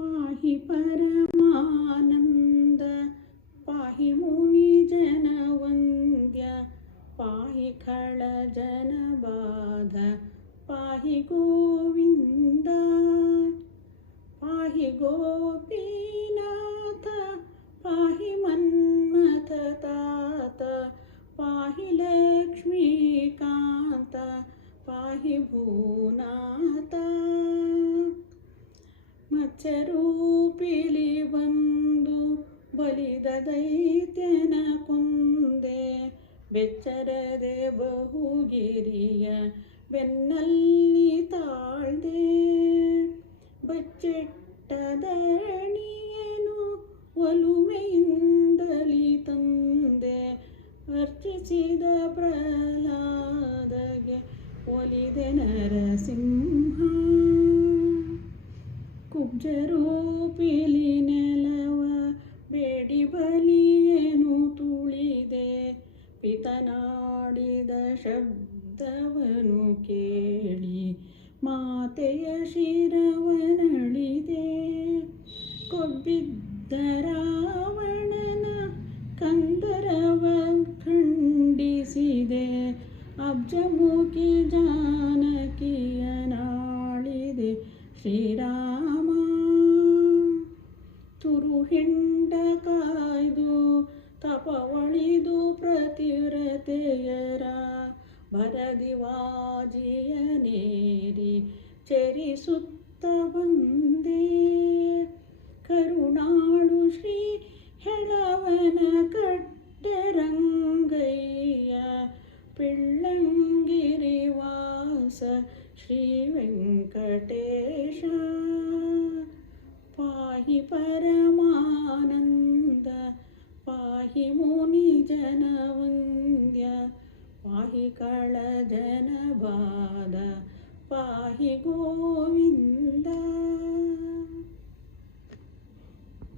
पाहि परमानन्द, पाहि मुनिजनवन्द्य पाहि खळजनबाध पाहि गोविन्द, पाहि गोपीनाथ, पाहि मन्मथतात पाहि लक्ष्मीकान्त, पाहि भूनाथ। ಮತ್ಸ್ಯರೂಪಿಲಿ ಬಂದು ಬಲಿದ ದೈತ್ಯನ ಕುಂದೆ ಬೆಚ್ಚರದೆ ಬಹುಗಿರಿಯ ಬೆನ್ನಲ್ಲಿ ತಾಳ್ದೆ. ಬಚ್ಚಿಟ್ಟದಣಿಯನು ಒಲುಮೆಯಿಂದಲಿ ತಂದೆ, ಅರ್ಚಿಸಿದ ಪ್ರಹ್ಲಾದಗೆ ಒಲಿದೆ ನರಸಿಂಹ. ಕುಬ್ಜರೂಪಿಲಿ ನೆಲವ ಬೇಡಿ ಬಲಿಯೇನು ತುಳಿದೆ. ಪಿತನಾಡಿದ ಶಬ್ದವನು ಕೇಳಿ ಮಾತೆಯ ಶಿರವನಳಿದೆ. ಕೊಬ್ಬಿದ್ದ ರಾವಣನ ಕಂದರವ ಖಂಡಿಸಿದೆ. ಅಬ್ಜಮುಖಿ ಜಾನಕಿಯ भरदिवाजियनेरि चरिसुत्तवन्दे करुणाळु श्री हेळवन हेळवनकट्टरङ्गैया पिळ्ळङ्गिरिवास श्रीवेङ्कटेश पाहि परमानन्द पाहि मुनिजनवन्द्य पाहि काळजनबाद पाहि गोविन्द